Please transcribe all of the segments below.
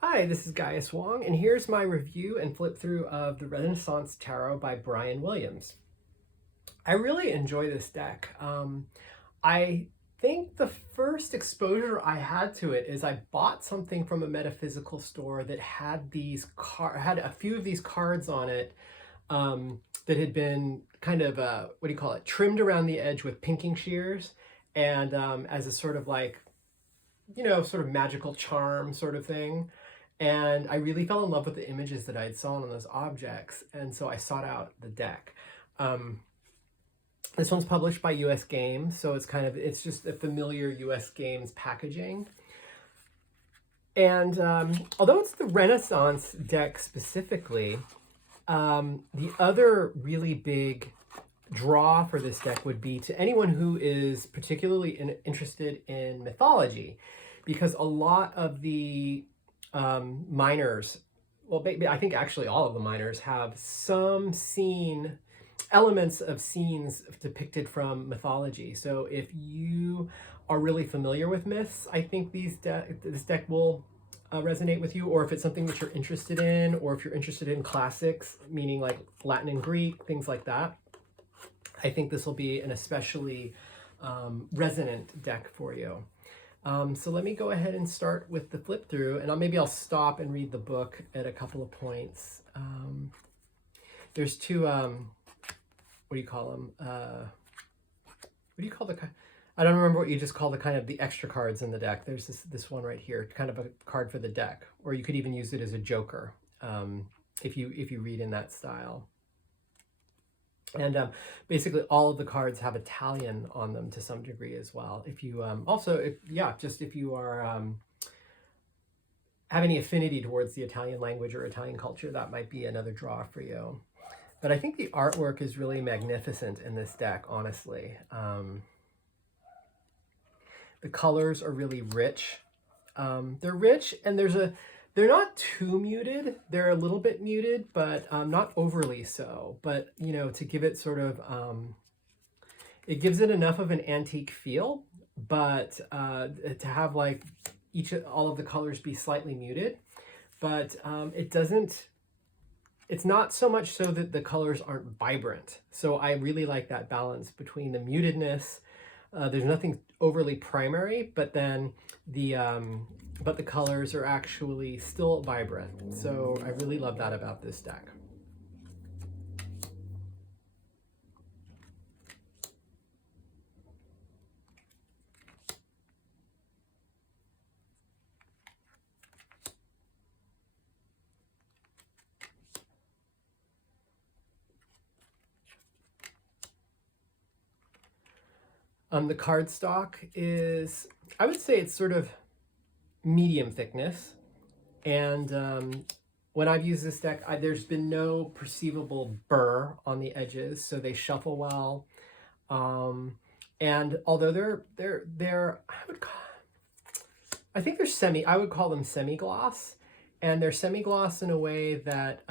Hi, this is Gaius Wong, and here's my review and flip through of the Renaissance Tarot by Brian Williams. I really enjoy this deck. I think the first exposure I had to it is I bought something from a metaphysical store that had had a few of these cards on it that had been kind of what do you call it, trimmed around the edge with pinking shears, and as a sort of like, sort of magical charm sort of thing. And I really fell in love with the images that I had saw on those objects, and so I sought out the deck. This one's published by US Games, so it's just a familiar US Games packaging. And although it's the Renaissance deck specifically, the other really big draw for this deck would be to anyone who is particularly interested in mythology, because a lot of the minors, well, I think actually all of the minors have some elements of scenes depicted from mythology. So if you are really familiar with myths, I think this deck will resonate with you, or if it's something that you're interested in, or if you're interested in classics, meaning like Latin and Greek, things like that, I think this will be an especially resonant deck for you. So let me go ahead and start with the flip through, and maybe I'll stop and read the book at a couple of points. There's two, what do you call them? What do you call I don't remember what you just call the extra cards in the deck. There's this one right here, kind of a card for the deck, or you could even use it as a joker if you read in that style. And basically all of the cards have Italian on them to some degree as well. If you if you are have any affinity towards the Italian language or Italian culture, that might be another draw for you. But I think the artwork is really magnificent in this deck, honestly. The colors are really rich. They're rich, and they're not too muted. They're a little bit muted, but not overly so. But, to give it sort of, it gives it enough of an antique feel, but to have like all of the colors be slightly muted. But it's not so much so that the colors aren't vibrant. So I really like that balance between the mutedness. There's nothing overly primary, but then the colors are actually still vibrant. So I really love that about this deck. The cardstock is, I would say it's sort of medium thickness. And when I've used this deck, there's been no perceivable burr on the edges, so they shuffle well. And although I think they're I would call them semi-gloss, and they're semi-gloss in a way that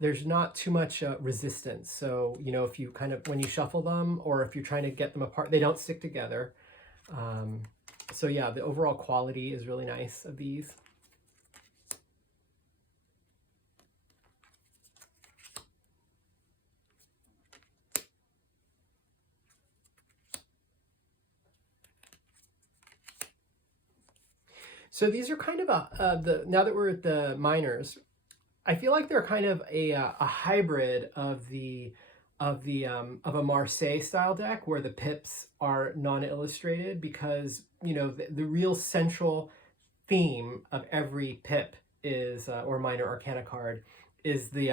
there's not too much resistance. So, if you when you shuffle them, or if you're trying to get them apart, they don't stick together. So yeah, the overall quality is really nice of these. So these are kind of now that we're at the minors, I feel like they're kind of a hybrid of a Marseille style deck, where the pips are non-illustrated, because the real central theme of every pip is or minor arcana card is the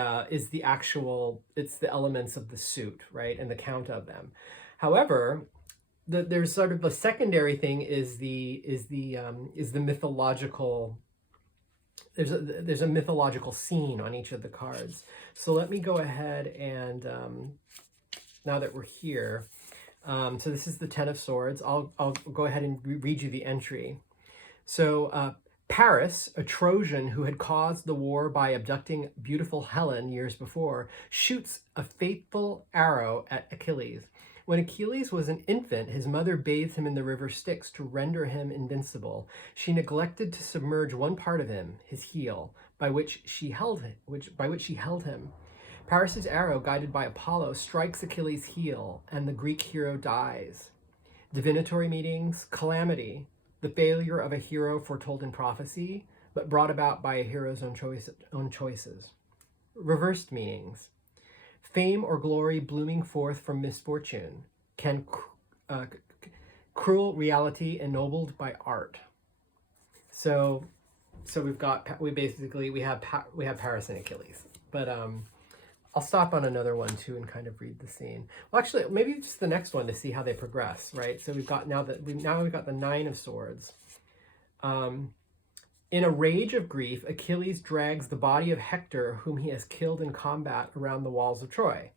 elements of the suit, right, and the count of them. However, there's sort of a secondary thing is the mythological. There's a mythological scene on each of the cards. So let me go ahead and now that we're here, so this is the Ten of Swords. I'll go ahead and read you the entry. So Paris, a Trojan who had caused the war by abducting beautiful Helen years before, shoots a fateful arrow at Achilles. When Achilles was an infant, his mother bathed him in the river Styx to render him invincible. She neglected to submerge one part of him, his heel, by which she held him. Paris's arrow, guided by Apollo, strikes Achilles' heel, and the Greek hero dies. Divinatory meetings, calamity, the failure of a hero foretold in prophecy, but brought about by a hero's own choices. Reversed meanings, fame or glory blooming forth from misfortune, can cruel reality ennobled by art. So we have Paris and Achilles, but I'll stop on another one too and kind of read the scene. Well, actually, maybe just the next one to see how they progress, right? So we've got we've got the 9 of Swords. In a rage of grief, Achilles drags the body of Hector, whom he has killed in combat, around the walls of Troy.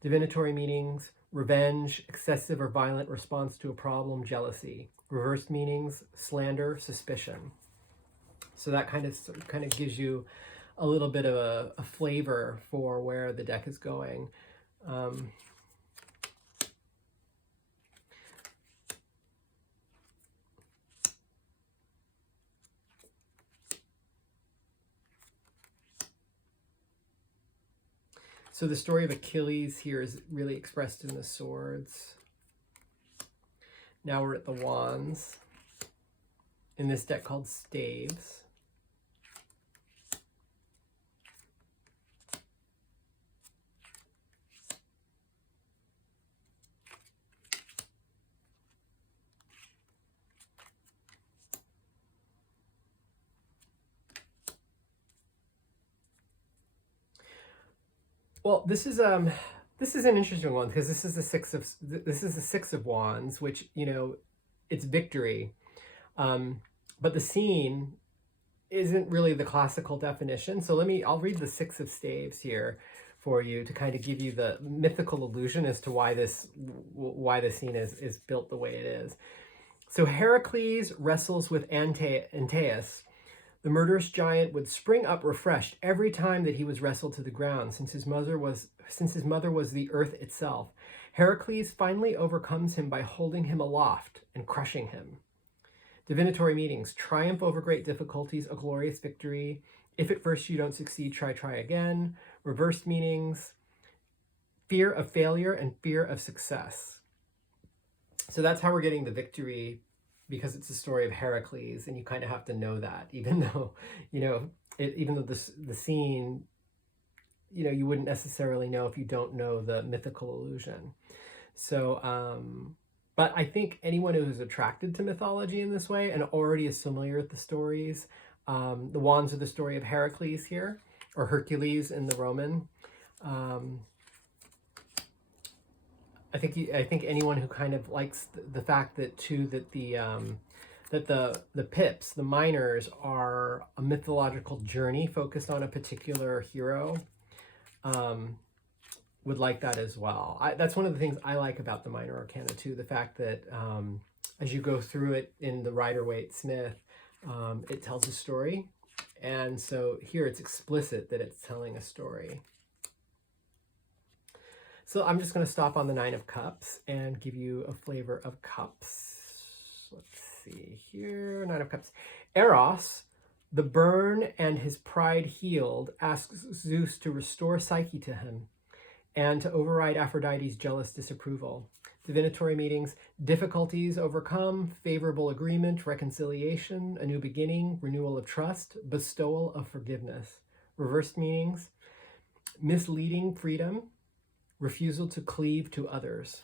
Divinatory meanings, revenge, excessive or violent response to a problem, jealousy. Reversed meanings, slander, suspicion. So that kind of gives you a little bit of a flavor for where the deck is going. So the story of Achilles here is really expressed in the swords. Now we're at the wands in this deck called Staves. Well, this is an interesting one because this is the Six of Wands, which, you know, it's victory, but the scene isn't really the classical definition. So I'll read the Six of Staves here for you to kind of give you the mythical illusion as to why the scene is built the way it is. So Heracles wrestles with Antaeus. The murderous giant would spring up refreshed every time that he was wrestled to the ground, since his mother was the earth itself. Heracles finally overcomes him by holding him aloft and crushing him. Divinatory meanings, triumph over great difficulties, a glorious victory. If at first you don't succeed, try again. Reversed meanings, fear of failure and fear of success. So that's how we're getting the victory, because it's the story of Heracles, and you kind of have to know that, even though, you know, the scene, you know, you wouldn't necessarily know if you don't know the mythical illusion. So, but I think anyone who's attracted to mythology in this way and already is familiar with the stories, the wands are the story of Heracles here, or Hercules in the Roman. I think anyone who kind of likes the fact that the pips, the minors, are a mythological journey focused on a particular hero, would like that as well. That's one of the things I like about the minor arcana too, the fact that as you go through it in the Rider-Waite Smith, it tells a story, and so here it's explicit that it's telling a story. So I'm just going to stop on the 9 of Cups and give you a flavor of cups. Let's see here. 9 of Cups. Eros, the burn and his pride healed, asks Zeus to restore Psyche to him and to override Aphrodite's jealous disapproval. Divinatory meanings, difficulties overcome, favorable agreement, reconciliation, a new beginning, renewal of trust, bestowal of forgiveness. Reversed meanings, misleading freedom, refusal to cleave to others.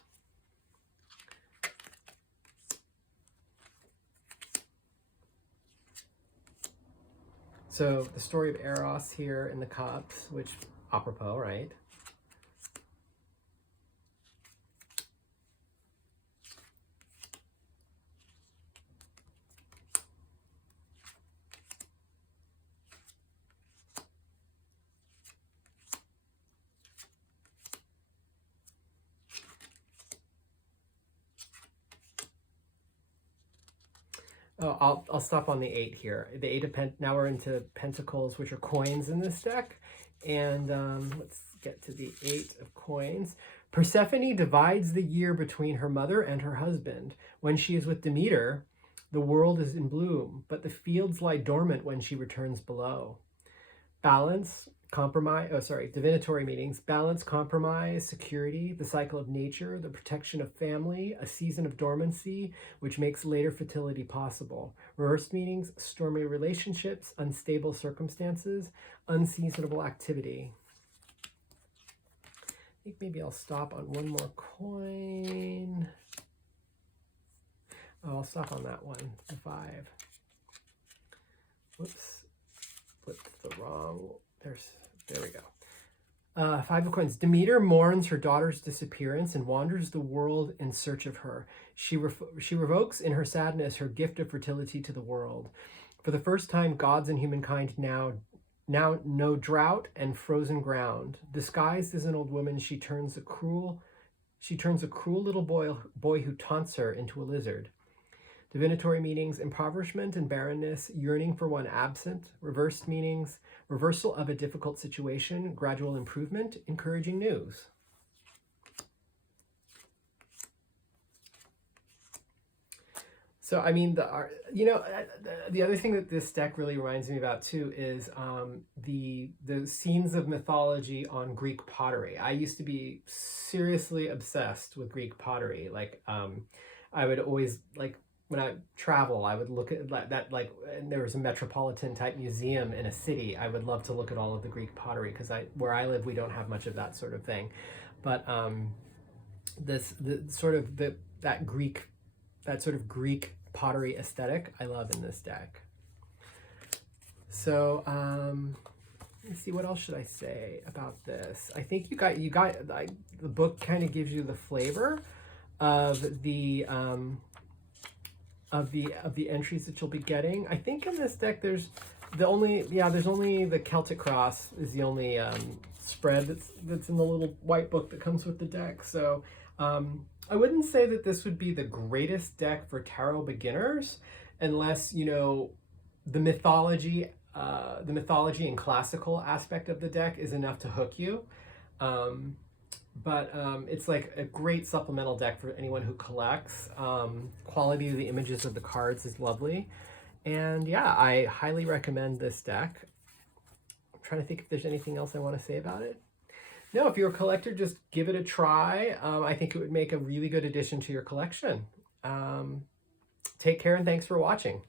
So the story of Eros here in the Cups, which apropos, right? Oh, I'll stop on the 8 here. The 8 of now we're into Pentacles, which are coins in this deck. And let's get to the 8 of coins. Persephone divides the year between her mother and her husband. When she is with Demeter, the world is in bloom, but the fields lie dormant when she returns below. Balance, compromise, divinatory meanings, balance, compromise, security, the cycle of nature, the protection of family, a season of dormancy, which makes later fertility possible. Reversed meanings, stormy relationships, unstable circumstances, unseasonable activity. I think maybe I'll stop on one more coin. Oh, I'll stop on that one, the 5. Whoops, flipped the wrong, there we go. 5 of coins. Demeter mourns her daughter's disappearance and wanders the world in search of her. She revokes in her sadness her gift of fertility to the world. For the first time, gods and humankind now know drought and frozen ground. Disguised as an old woman, she turns a cruel little boy who taunts her into a lizard. Divinatory meanings, impoverishment and barrenness, yearning for one absent. Reversed meanings, reversal of a difficult situation, gradual improvement, encouraging news. So, I mean, the other thing that this deck really reminds me about too is the scenes of mythology on Greek pottery. I used to be seriously obsessed with Greek pottery. Like, I would always, like, when I travel, I would look at that, like, and there was a metropolitan type museum in a city. I would love to look at all of the Greek pottery because where I live, we don't have much of that sort of thing. But that sort of Greek pottery aesthetic, I love in this deck. So let's see, what else should I say about this? I think you got the book kind of gives you the flavor of the entries that you'll be getting. I think in this deck there's only the Celtic Cross is the only spread that's in the little white book that comes with the deck. So I wouldn't say that this would be the greatest deck for tarot beginners unless, you know, the mythology and classical aspect of the deck is enough to hook you. But it's like a great supplemental deck for anyone who collects. Quality of the images of the cards is lovely. And yeah, I highly recommend this deck. I'm trying to think if there's anything else I want to say about it. No, if you're a collector, just give it a try. I think it would make a really good addition to your collection. Take care and thanks for watching.